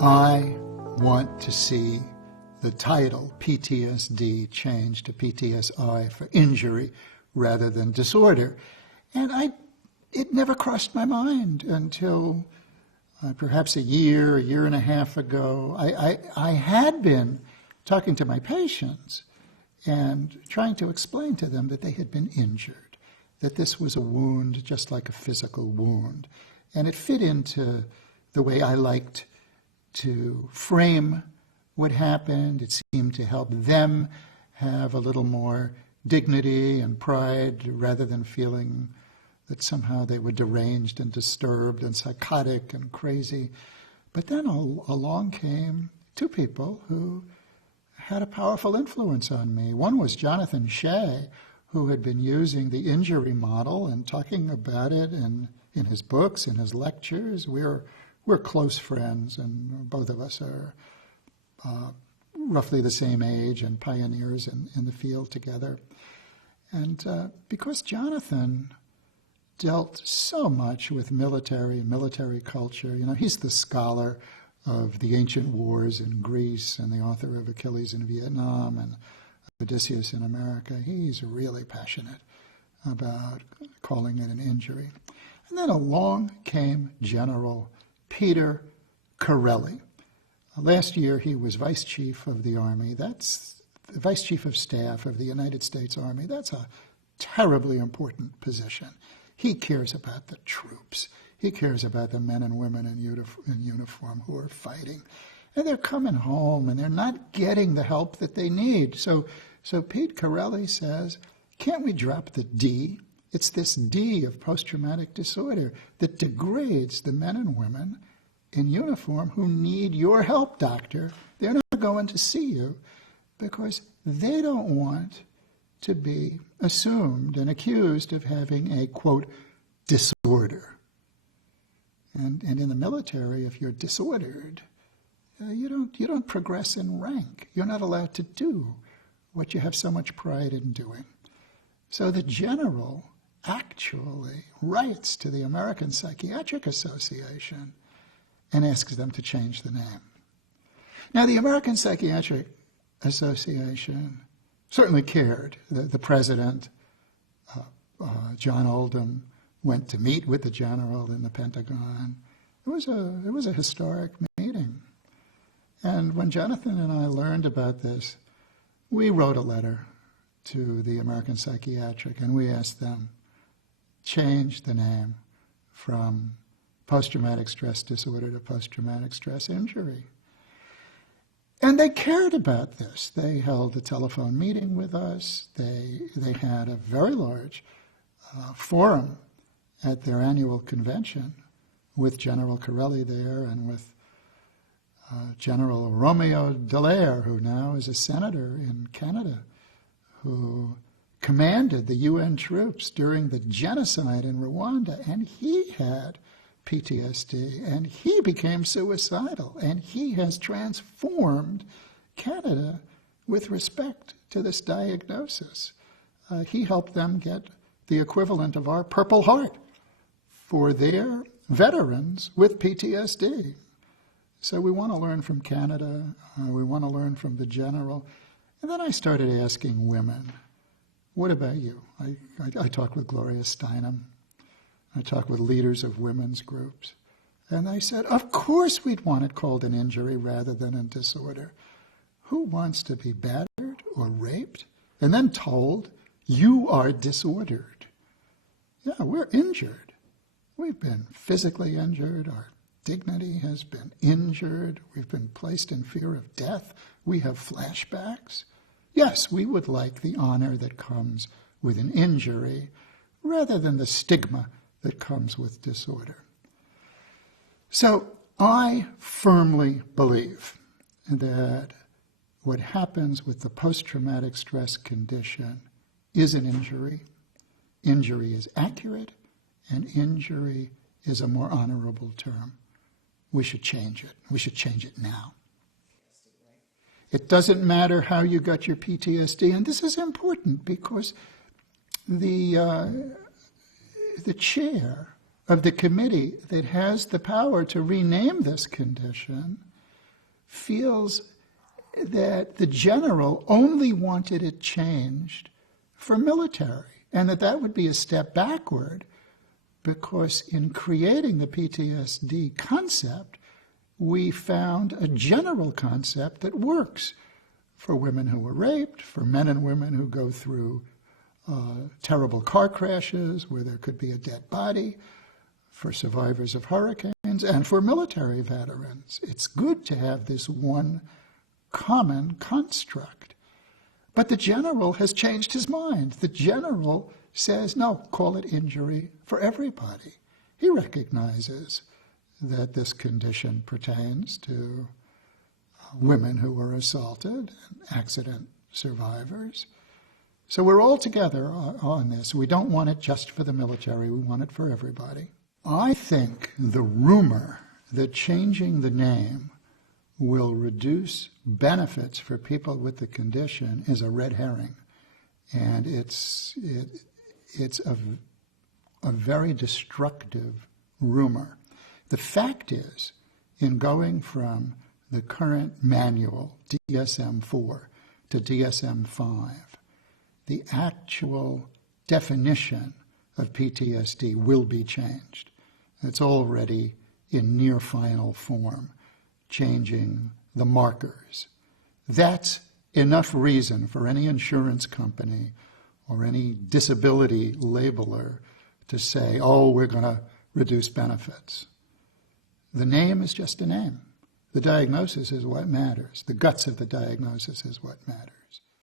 I want to see the title PTSD changed to PTSI for injury rather than disorder. And it never crossed my mind until perhaps a year and a half ago. I had been talking to my patients and trying to explain to them that they had been injured, that this was a wound just like a physical wound. And it fit into the way I liked to frame what happened. It seemed to help them have a little more dignity and pride rather than feeling that somehow they were deranged and disturbed and psychotic and crazy. But then along came two people who had a powerful influence on me. One was Jonathan Shea, who had been using the injury model and talking about it in his books, in his lectures. We're close friends, and both of us are roughly the same age and pioneers in the field together. And because Jonathan dealt so much with military culture, you know, he's the scholar of the ancient wars in Greece and the author of Achilles in Vietnam and Odysseus in America. He's really passionate about calling it an injury. And then along came General Peter Corelli. Last year he was Vice Chief of the Army. That's the Vice Chief of Staff of the United States Army. That's a terribly important position. He cares about the troops. He cares about the men and women in uniform who are fighting. And they're coming home and they're not getting the help that they need. So Pete Corelli says, can't we drop the D? It's this D of post-traumatic disorder that degrades the men and women in uniform who need your help, doctor. They're not going to see you because they don't want to be assumed and accused of having a, quote, disorder. And in the military, if you're disordered, you don't progress in rank. You're not allowed to do what you have so much pride in doing. So the general actually writes to the American Psychiatric Association and asks them to change the name. Now, the American Psychiatric Association certainly cared. The president, John Oldham, went to meet with the general in the Pentagon. It was a historic meeting. And when Jonathan and I learned about this, we wrote a letter to the American Psychiatric and we asked them, change the name from post-traumatic stress disorder to post-traumatic stress injury. And they cared about this. They held a telephone meeting with us. They had a very large forum at their annual convention with General Corelli there and with General Romeo Dallaire, who now is a senator in Canada, who commanded the UN troops during the genocide in Rwanda, and he had PTSD, and he became suicidal, and he has transformed Canada with respect to this diagnosis. He helped them get the equivalent of our Purple Heart for their veterans with PTSD. So we want to learn from Canada, we want to learn from the general. And then I started asking women, what about you? I talked with Gloria Steinem. I talked with leaders of women's groups. And I said, of course we'd want it called an injury rather than a disorder. Who wants to be battered or raped and then told, you are disordered? Yeah, we're injured. We've been physically injured. Our dignity has been injured. We've been placed in fear of death. We have flashbacks. Yes, we would like the honor that comes with an injury rather than the stigma that comes with disorder. So I firmly believe that what happens with the post-traumatic stress condition is an injury. Injury is accurate, and injury is a more honorable term. We should change it. We should change it now. It doesn't matter how you got your PTSD, and this is important because the chair of the committee that has the power to rename this condition feels that the general only wanted it changed for military, and that would be a step backward, because in creating the PTSD concept, we found a general concept that works for women who were raped, for men and women who go through terrible car crashes where there could be a dead body, for survivors of hurricanes, and for military veterans. It's good to have this one common construct. But the general has changed his mind. The general says, no, call it injury for everybody. He recognizes that this condition pertains to women who were assaulted and accident survivors. So we're all together on this. We don't want it just for the military. We want it for everybody. I think the rumor that changing the name will reduce benefits for people with the condition is a red herring. And it's a very destructive rumor. The fact is, in going from the current manual, DSM-4, to DSM-5, the actual definition of PTSD will be changed. It's already in near final form, changing the markers. That's enough reason for any insurance company or any disability labeler to say, oh, we're going to reduce benefits. The name is just a name. The diagnosis is what matters. The guts of the diagnosis is what matters.